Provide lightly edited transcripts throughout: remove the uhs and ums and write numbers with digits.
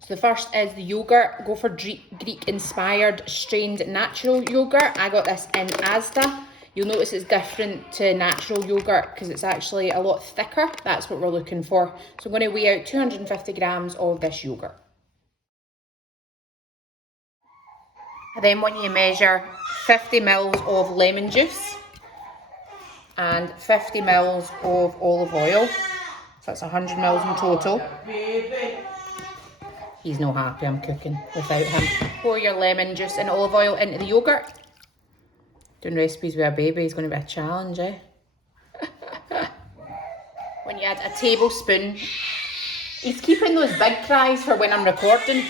So the first is the yoghurt. Go for Greek-inspired strained natural yoghurt. I got this in Asda. You'll notice it's different to natural yoghurt because it's actually a lot thicker. That's what we're looking for. So I'm going to weigh out 250 grams of this yoghurt. I then want you to measure 50 mils of lemon juice and 50 mils of olive oil. So that's 100 mils in total. He's not happy I'm cooking without him. Pour your lemon juice and olive oil into the yoghurt. Doing recipes with a baby is going to be a challenge, eh? When you add a tablespoon, he's keeping those big cries for when I'm recording.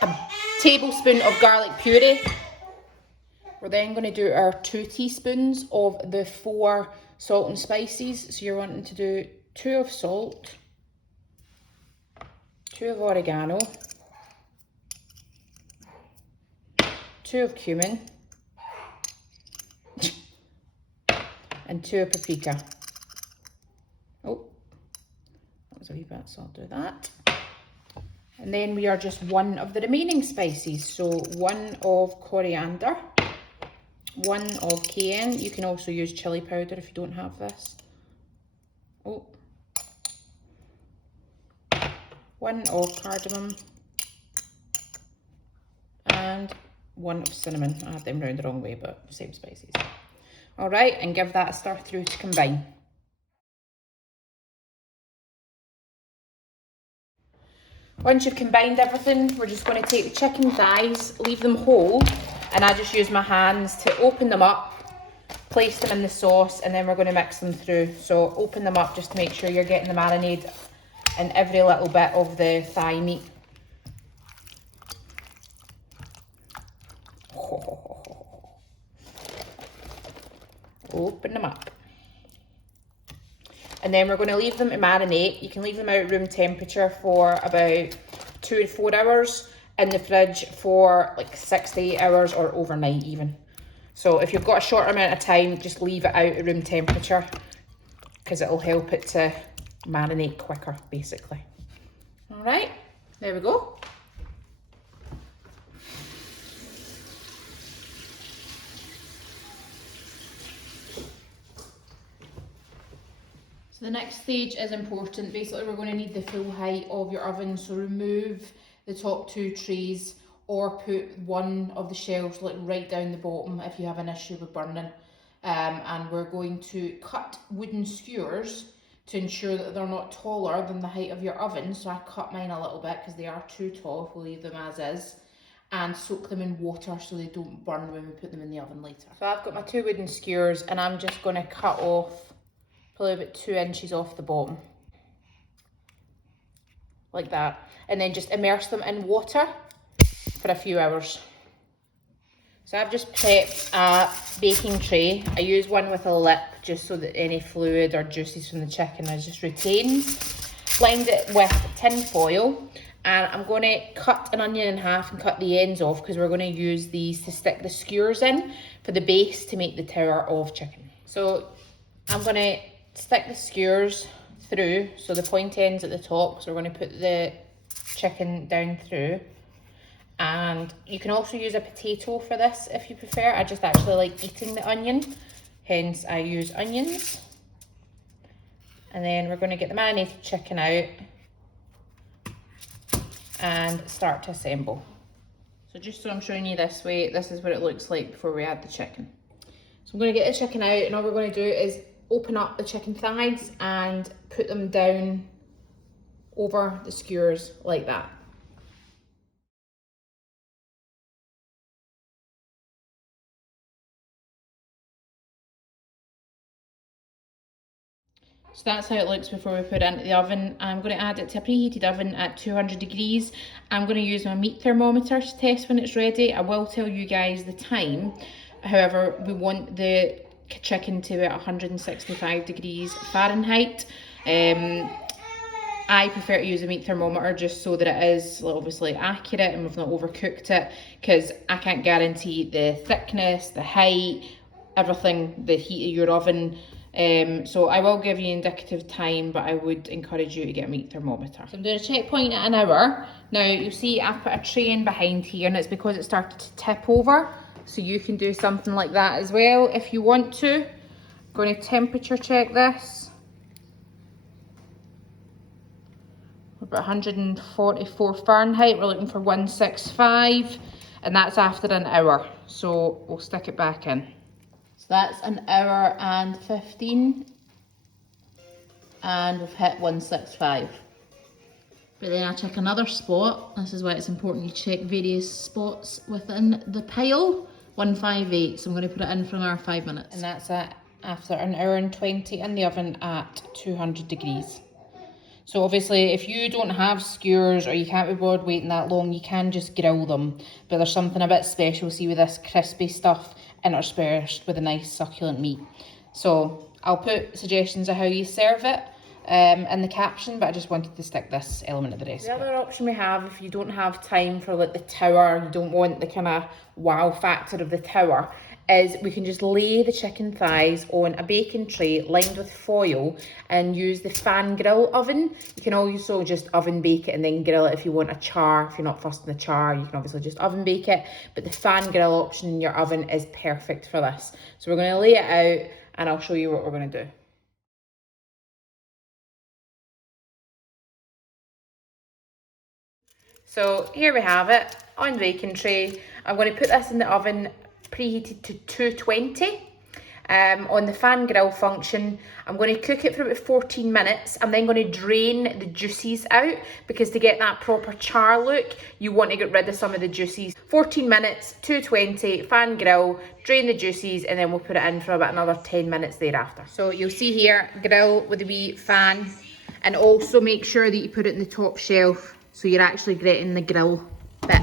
A tablespoon of garlic puree. We're then going to do our 2 teaspoons of the 4 salt and spices. So you're wanting to do 2 of salt, 2 of oregano, 2 of cumin, and 2 of paprika. Oh, that was a wee bit, so I'll do that. And then we are just 1 of the remaining spices. So 1 of coriander, 1 of cayenne. You can also use chili powder if you don't have this. Oh. 1 of cardamom. And 1 of cinnamon. I had them round the wrong way, but same spices. All right, and give that a stir through to combine. Once you've combined everything, we're just going to take the chicken thighs, leave them whole, and I just use my hands to open them up, place them in the sauce, and then we're going to mix them through. So open them up just to make sure you're getting the marinade in every little bit of the thigh meat. Open them up. And then we're going to leave them to marinate. You can leave them out at room temperature for about 2 to 4 hours, in the fridge for like 6 to 8 hours, or overnight even. So if you've got a short amount of time, just leave it out at room temperature because it'll help it to marinate quicker, basically. All right, there we go. The next stage is important. Basically, we're going to need the full height of your oven, so remove the top 2 trays or put one of the shelves like right down the bottom if you have an issue with burning. And we're going to cut wooden skewers to ensure that they're not taller than the height of your oven. So I cut mine a little bit because they are too tall. We'll leave them as is, and soak them in water so they don't burn when we put them in the oven later. So I've got my 2 wooden skewers and I'm just going to cut off probably about 2 inches off the bottom, like that, and then just immerse them in water for a few hours. So I've just prepped a baking tray. I use one with a lip just so that any fluid or juices from the chicken is just retained. Lined it with tin foil, and I'm going to cut an onion in half and cut the ends off because we're going to use these to stick the skewers in for the base to make the tower of chicken. So I'm going to stick the skewers through, so the point ends at the top, so we're going to put the chicken down through. And you can also use a potato for this if you prefer. I just actually like eating the onion, hence I use onions. And then we're going to get the marinated chicken out and start to assemble. So just so I'm showing you this way, this is what it looks like before we add the chicken. So I'm going to get the chicken out, and all we're going to do is open up the chicken thighs and put them down over the skewers like that. So that's how it looks before we put it into the oven. I'm going to add it to a preheated oven at 200 degrees. I'm going to use my meat thermometer to test when it's ready. I will tell you guys the time. However, we want the chicken to be at 165 degrees Fahrenheit. I prefer to use a meat thermometer just so that it is obviously accurate and we've not overcooked it, because I can't guarantee the thickness, the height, everything, the heat of your oven. So I will give you indicative time, but I would encourage you to get a meat thermometer. So I'm doing a checkpoint at an hour. Now you'll see I've put a tray in behind here, and it's because it started to tip over. So you can do something like that as well if you want to. I'm going to temperature check this. We're about 144 Fahrenheit, we're looking for 165, and that's after an hour. So we'll stick it back in. So that's an hour and 15, and we've hit 165. But then I'll check another spot. This is why it's important you check various spots within the pile. 158, so I'm going to put it in for another 5 minutes. And that's it after an hour and 20 in the oven at 200 degrees. So obviously if you don't have skewers or you can't be bothered waiting that long, you can just grill them. But there's something a bit special, see, with this crispy stuff interspersed with a nice succulent meat. So I'll put suggestions of how you serve it in the caption, but I just wanted to stick this element of the recipe. The other option we have, if you don't have time for like the tower, you don't want the kind of wow factor of the tower, is we can just lay the chicken thighs on a baking tray lined with foil and use the fan grill oven. You can also just oven bake it and then grill it if you want a char. If you're not fussed in the char, you can obviously just oven bake it, but the fan grill option in your oven is perfect for this. So we're going to lay it out and I'll show you what we're going to do. So here we have it on the baking tray. I'm going to put this in the oven preheated to 220 on the fan grill function. I'm going to cook it for about 14 minutes. I'm then going to drain the juices out, because to get that proper char look, you want to get rid of some of the juices. 14 minutes, 220, fan grill, drain the juices, and then we'll put it in for about another 10 minutes thereafter. So you'll see here, grill with a wee fan, and also make sure that you put it in the top shelf so you're actually getting the grill bit.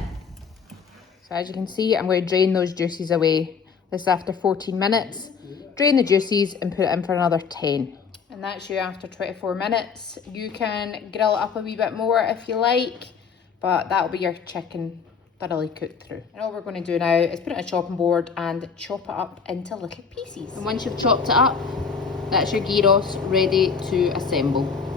So as you can see, I'm going to drain those juices away. This is after 14 minutes. Drain the juices and put it in for another 10. And that's you after 24 minutes. You can grill it up a wee bit more if you like, but that'll be your chicken thoroughly cooked through. And all we're going to do now is put it on a chopping board and chop it up into little pieces. And once you've chopped it up, that's your gyros ready to assemble.